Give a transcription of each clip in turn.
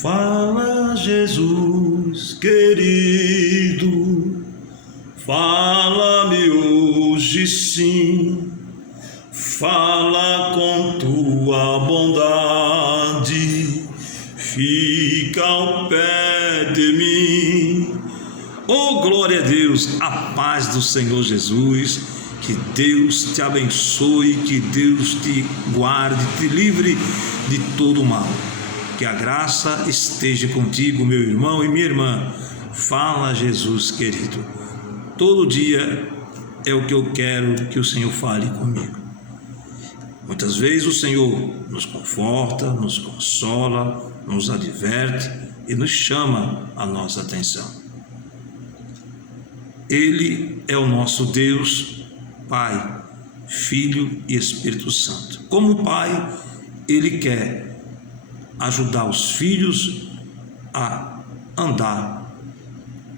Fala, Jesus querido, fala-me hoje sim, fala com tua bondade, fica ao pé de mim. Oh, glória a Deus, a paz do Senhor Jesus, que Deus te abençoe, que Deus te guarde, te livre de todo o mal. Que a graça esteja contigo, meu irmão e minha irmã. Fala, Jesus querido. Todo dia é o que eu quero que o Senhor fale comigo. Muitas vezes o Senhor nos conforta, nos consola, nos adverte e nos chama a nossa atenção. Ele é o nosso Deus, Pai, Filho e Espírito Santo. Como Pai, Ele quer ajudar os filhos a andar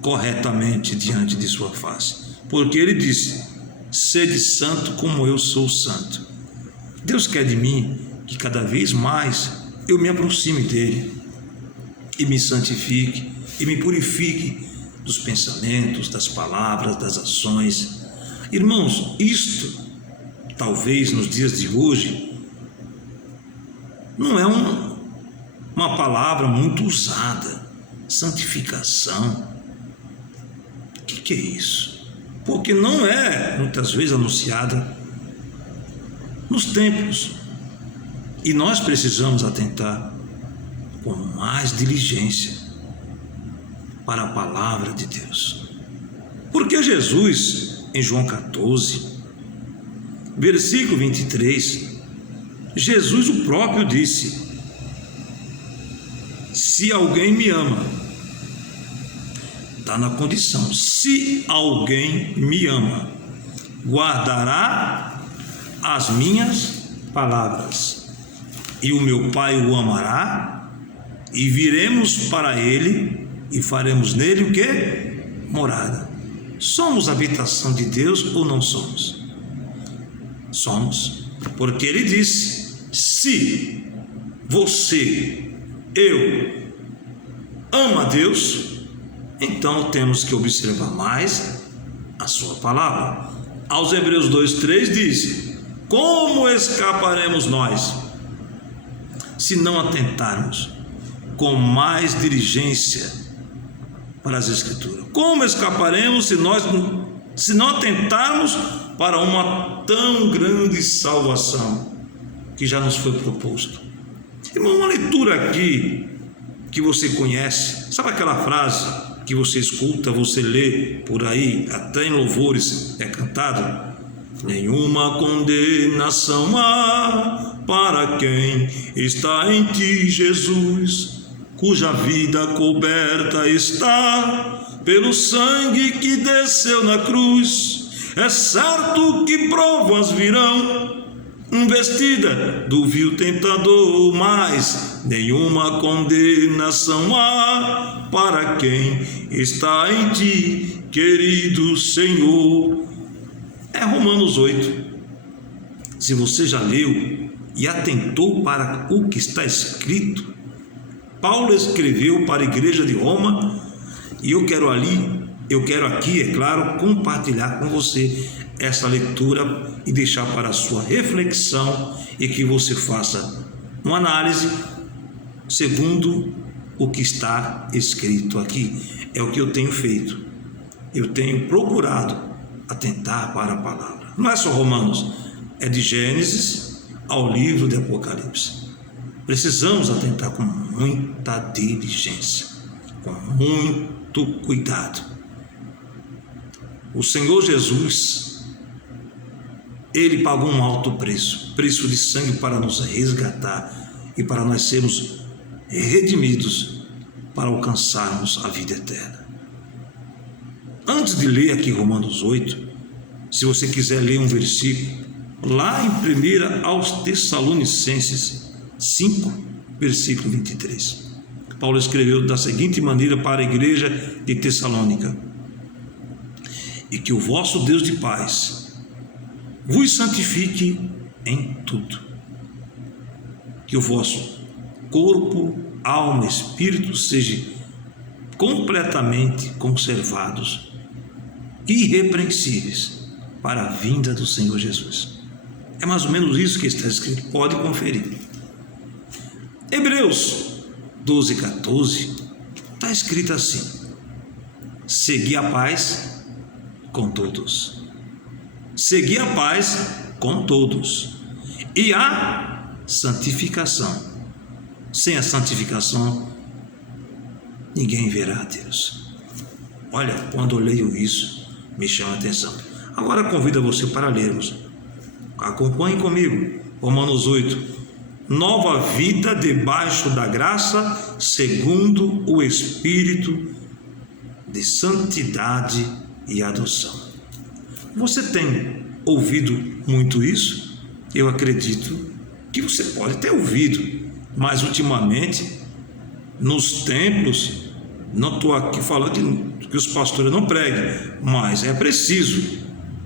corretamente diante de sua face, porque Ele disse: sede santo como eu sou santo. Deus quer de mim que cada vez mais eu me aproxime dEle e me santifique e me purifique dos pensamentos, das palavras, das ações. Irmãos, isto talvez nos dias de hoje não é uma palavra muito usada. Santificação, o que é isso? Porque não é muitas vezes anunciada nos templos, e nós precisamos atentar com mais diligência para a palavra de Deus. Porque Jesus, em João 14, versículo 23, Jesus o próprio disse: se alguém me ama, está na condição, se alguém me ama, guardará as minhas palavras, e o meu Pai o amará, e viremos para ele e faremos nele o quê? Morada. Somos habitação de Deus ou não somos? Somos, porque ele disse: se você, eu, ama a Deus, então temos que observar mais a sua palavra. Aos Hebreus 2:3 diz: como escaparemos nós se não atentarmos com mais diligência para as Escrituras? Como escaparemos se não atentarmos para uma tão grande salvação que já nos foi proposto? Irmão, uma leitura aqui que você conhece, sabe aquela frase que você escuta, você lê por aí, até em louvores é cantado: nenhuma condenação há para quem está em ti, Jesus, cuja vida coberta está pelo sangue que desceu na cruz. É certo que provas virão investida do vil tentador, mas nenhuma condenação há para quem está em ti, querido Senhor. É Romanos 8. Se você já leu e atentou para o que está escrito, Paulo escreveu para a igreja de Roma, e eu quero aqui, é claro, compartilhar com você essa leitura e deixar para a sua reflexão, e que você faça uma análise segundo o que está escrito aqui. É o que eu tenho feito. Eu tenho procurado atentar para a palavra. Não é só Romanos, é de Gênesis ao livro de Apocalipse. Precisamos atentar com muita diligência, com muito cuidado. O Senhor Jesus, Ele pagou um alto preço de sangue para nos resgatar e para nós sermos redimidos para alcançarmos a vida eterna. Antes de ler aqui Romanos 8, se você quiser ler um versículo, lá em 1 aos Tessalonicenses 5, versículo 23, Paulo escreveu da seguinte maneira para a igreja de Tessalônica: e que o vosso Deus de paz vos santifique em tudo, que o vosso corpo, alma e espírito sejam completamente conservados, irrepreensíveis, para a vinda do Senhor Jesus. É mais ou menos isso que está escrito, pode conferir. Hebreus 12:14 está escrito assim: segui a paz com todos. Segui a paz com todos e a santificação. Sem a santificação, ninguém verá a Deus. Olha, quando eu leio isso, me chama a atenção. Agora convido você para lermos. Acompanhe comigo. Romanos 8. Nova vida debaixo da graça, segundo o Espírito de santidade e adoção. Você tem ouvido muito isso? Eu acredito que você pode ter ouvido, mas ultimamente, nos templos, não estou aqui falando que os pastores não preguem, mas é preciso,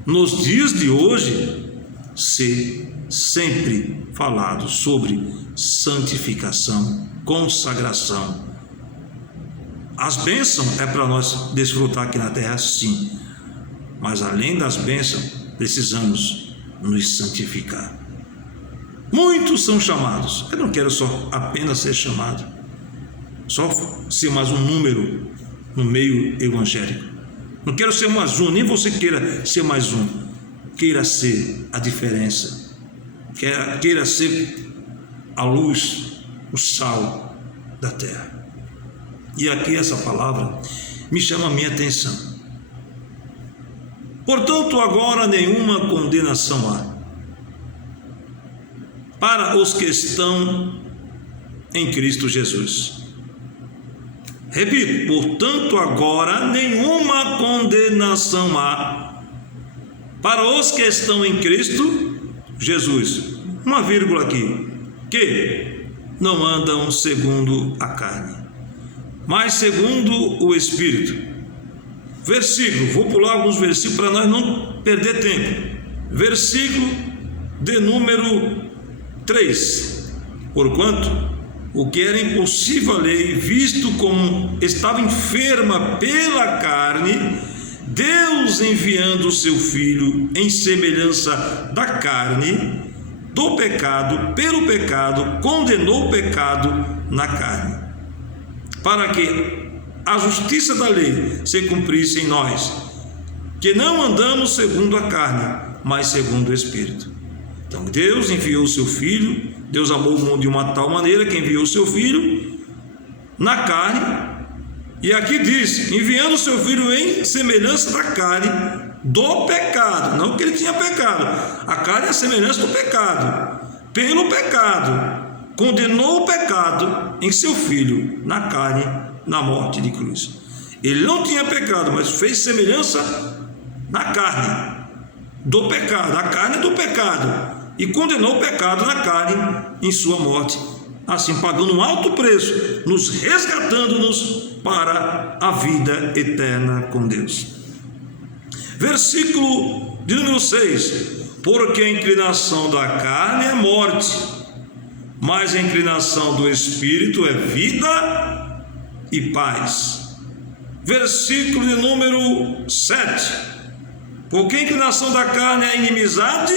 nos dias de hoje, ser sempre falado sobre santificação, consagração. As bênçãos é para nós desfrutar aqui na terra, sim, mas além das bênçãos, precisamos nos santificar. Muitos são chamados. Eu não quero só apenas ser chamado, só ser mais um número no meio evangélico. Não quero ser mais um, nem você queira ser mais um. Queira ser a diferença, queira ser a luz, o sal da terra. E aqui essa palavra me chama a minha atenção. Portanto, agora nenhuma condenação há para os que estão em Cristo Jesus. Repito, portanto, agora nenhuma condenação há para os que estão em Cristo Jesus. Uma vírgula aqui, que não andam segundo a carne, mas segundo o Espírito. Versículo, vou pular alguns versículos para nós não perder tempo. Versículo de número 3. Porquanto o que era impossível à lei, visto como estava enferma pela carne, Deus, enviando o seu Filho em semelhança da carne, do pecado, pelo pecado, condenou o pecado na carne, para que a justiça da lei se cumprisse em nós, que não andamos segundo a carne, mas segundo o Espírito. Então Deus enviou o seu Filho, Deus amou o mundo de uma tal maneira que enviou o seu Filho na carne, e aqui diz, enviando o seu Filho em semelhança da carne, do pecado, não que ele tinha pecado, a carne é a semelhança do pecado, pelo pecado, condenou o pecado em seu Filho na carne, na morte de cruz. Ele não tinha pecado, mas fez semelhança na carne, do pecado, a carne do pecado, e condenou o pecado na carne em sua morte, assim pagando um alto preço, nos resgatando-nos para a vida eterna com Deus. Versículo de número 6. Porque a inclinação da carne é morte, mas a inclinação do Espírito é vida e paz. Versículo de número 7. Porque a inclinação da carne é inimizade,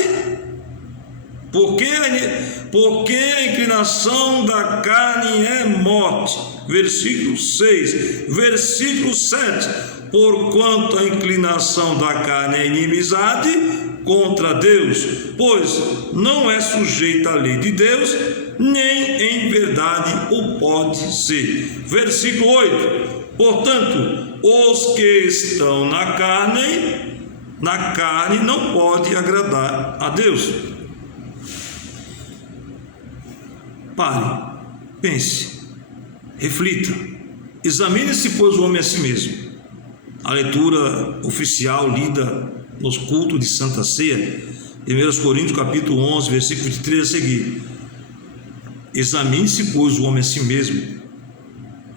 porque a inclinação da carne é morte. Versículo 6. Versículo 7. Porquanto a inclinação da carne é inimizade contra Deus, pois não é sujeita à lei de Deus, nem em verdade o pode ser. Versículo 8. Portanto, os que estão na carne não pode agradar a Deus. Pare, pense, reflita, examine-se, pois, o homem a si mesmo. A leitura oficial lida nos cultos de Santa Ceia, 1 Coríntios capítulo 11, versículo de 13 a seguir. Examine-se, pois, o homem a si mesmo.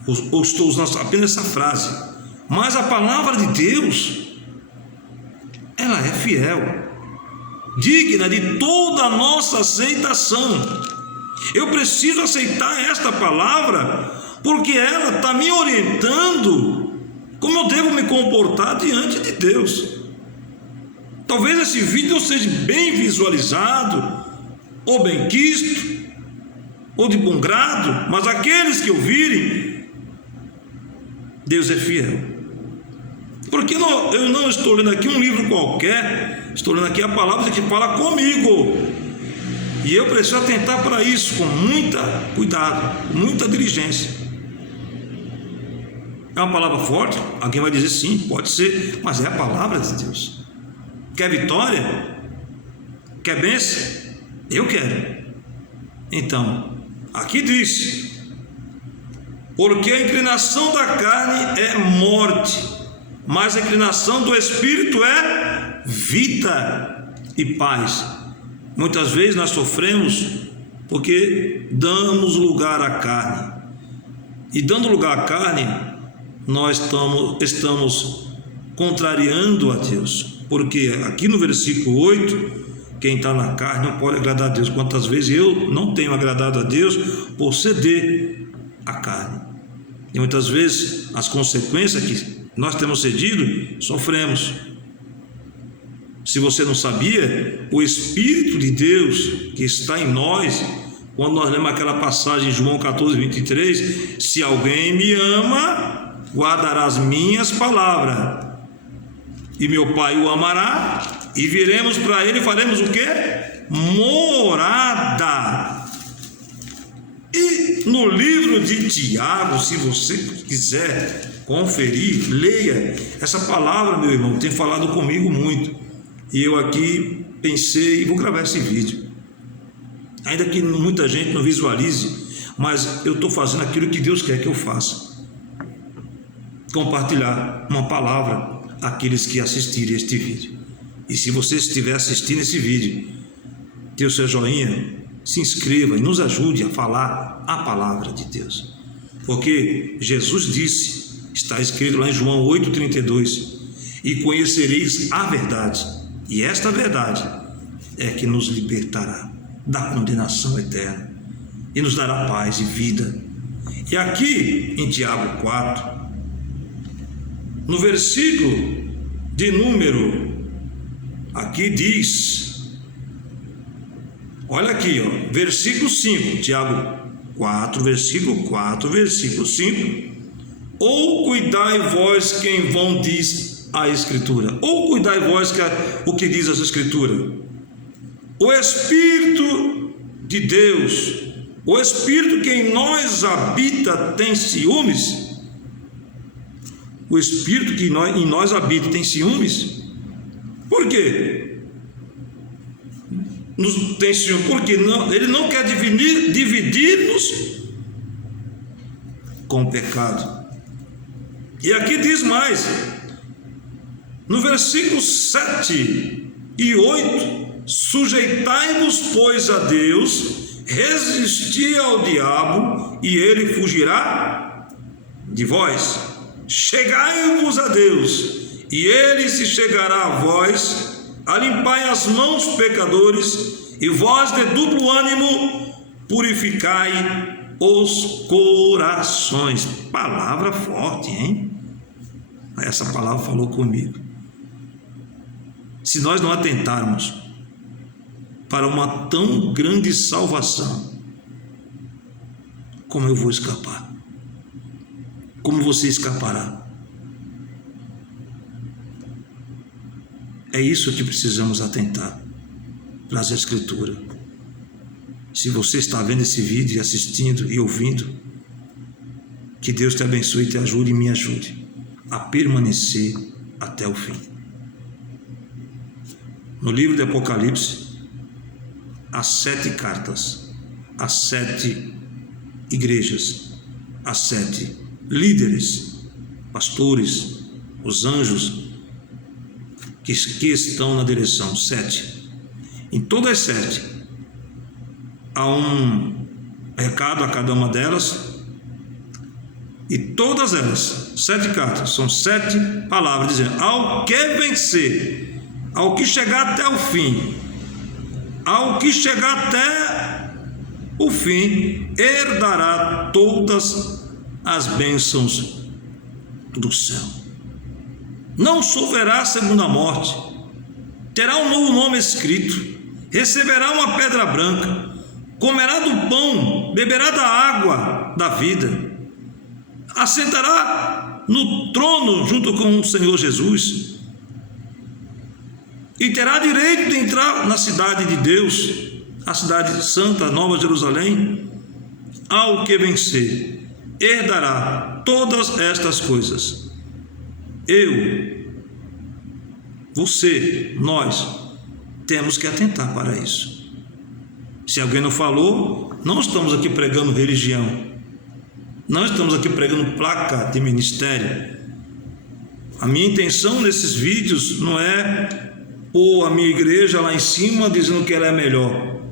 Eu estou usando apenas essa frase, mas a palavra de Deus, ela é fiel, digna de toda a nossa aceitação. Eu preciso aceitar esta palavra, porque ela está me orientando como eu devo me comportar diante de Deus. Talvez esse vídeo não seja bem visualizado, ou bem quisto, ou de bom grado, mas aqueles que ouvirem, Deus é fiel. Porque eu não estou lendo aqui um livro qualquer, estou lendo aqui a palavra que fala comigo, e eu preciso atentar para isso com muito cuidado, muita diligência. É uma palavra forte? Alguém vai dizer sim, pode ser, mas é a palavra de Deus. Quer vitória? Quer bênção? Eu quero. Então, aqui diz: porque a inclinação da carne é morte, mas a inclinação do Espírito é vida e paz. Muitas vezes nós sofremos porque damos lugar à carne, e dando lugar à carne, nós estamos contrariando a Deus, porque aqui no versículo 8, quem está na carne não pode agradar a Deus. Quantas vezes eu não tenho agradado a Deus por ceder à carne, e muitas vezes as consequências que nós temos cedido, sofremos. Se você não sabia, o Espírito de Deus que está em nós, quando nós lemos aquela passagem em João 14, 23, se alguém me ama, guardará as minhas palavras, e meu Pai o amará, e viremos para ele e faremos o quê? Morada. E no livro de Tiago, se você quiser conferir, leia. Essa palavra, meu irmão, tem falado comigo muito, e eu aqui pensei, vou gravar esse vídeo, ainda que muita gente não visualize, mas eu estou fazendo aquilo que Deus quer que eu faça: compartilhar uma palavra àqueles que assistirem este vídeo. E se você estiver assistindo esse vídeo, dê o seu joinha, se inscreva e nos ajude a falar a palavra de Deus, porque Jesus disse, está escrito lá em João 8,32: e conhecereis a verdade, e esta verdade é que nos libertará da condenação eterna e nos dará paz e vida. E aqui em Tiago 4, no versículo de número, aqui diz, olha aqui, ó, versículo 5, Tiago 4, versículo 4, versículo 5: ou cuidai vós quem vão diz a Escritura, ou cuidai vós o que diz essa Escritura. O Espírito de Deus, o Espírito que em nós habita, tem ciúmes? O Espírito que em nós habita tem ciúmes? Por quê? Tem ciúmes porque ele não quer dividir-nos com o pecado. E aqui diz mais, no versículo 7 e 8: sujeitai-vos, pois, a Deus, resisti ao diabo, e ele fugirá de vós. Chegai-vos a Deus, e ele se chegará a vós. Alimpai as mãos, pecadores, e vós de duplo ânimo, purificai os corações. Palavra forte, hein? Essa palavra falou comigo. Se nós não atentarmos para uma tão grande salvação, como eu vou escapar? Como você escapará? É isso que precisamos atentar para as Escrituras. Se você está vendo esse vídeo e assistindo e ouvindo, que Deus te abençoe, te ajude e me ajude a permanecer até o fim. No livro de Apocalipse, as 7 cartas, as 7 igrejas, as 7 líderes, pastores, os anjos que estão na direção, 7. Em todas as 7 há um recado a cada uma delas, e todas elas, 7 cartas, são 7 palavras dizendo: ao que vencer, ao que chegar até o fim, ao que chegar até o fim, herdará todas as bênçãos do céu. Não sofrerá segunda morte, terá um novo nome escrito, receberá uma pedra branca, comerá do pão, beberá da água da vida, assentará no trono junto com o Senhor Jesus, e terá direito de entrar na cidade de Deus, a cidade santa, Nova Jerusalém. Ao que vencer, herdará todas estas coisas. Eu, você, nós temos que atentar para isso. Se alguém não falou, não estamos aqui pregando religião, não estamos aqui pregando placa de ministério. A minha intenção nesses vídeos não é pôr a minha igreja lá em cima dizendo que ela é melhor,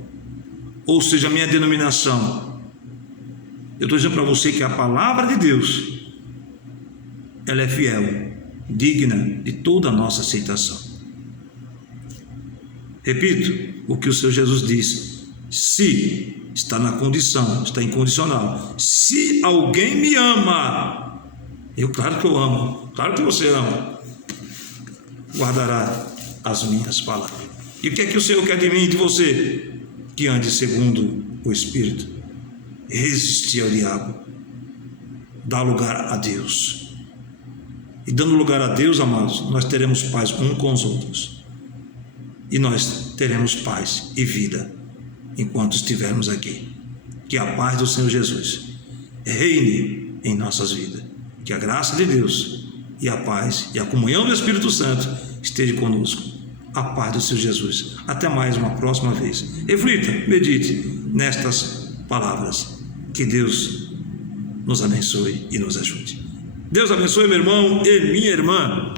ou seja, a minha denominação. Eu estou dizendo para você que a palavra de Deus, ela é fiel, digna de toda a nossa aceitação. Repito o que o Senhor Jesus disse: se está na condição, está incondicional, se alguém me ama, claro que eu amo, claro que você ama, guardará as minhas palavras. E o que é que o Senhor quer de mim e de você? Que ande segundo o Espírito, resistir ao diabo, dá lugar a Deus. E dando lugar a Deus, amados, nós teremos paz um com os outros, e nós teremos paz e vida enquanto estivermos aqui. Que a paz do Senhor Jesus reine em nossas vidas, que a graça de Deus e a paz e a comunhão do Espírito Santo esteja conosco. A paz do Senhor Jesus. Até mais uma próxima vez. Reflita, medite nestas palavras. Que Deus nos abençoe e nos ajude. Deus abençoe, meu irmão e minha irmã.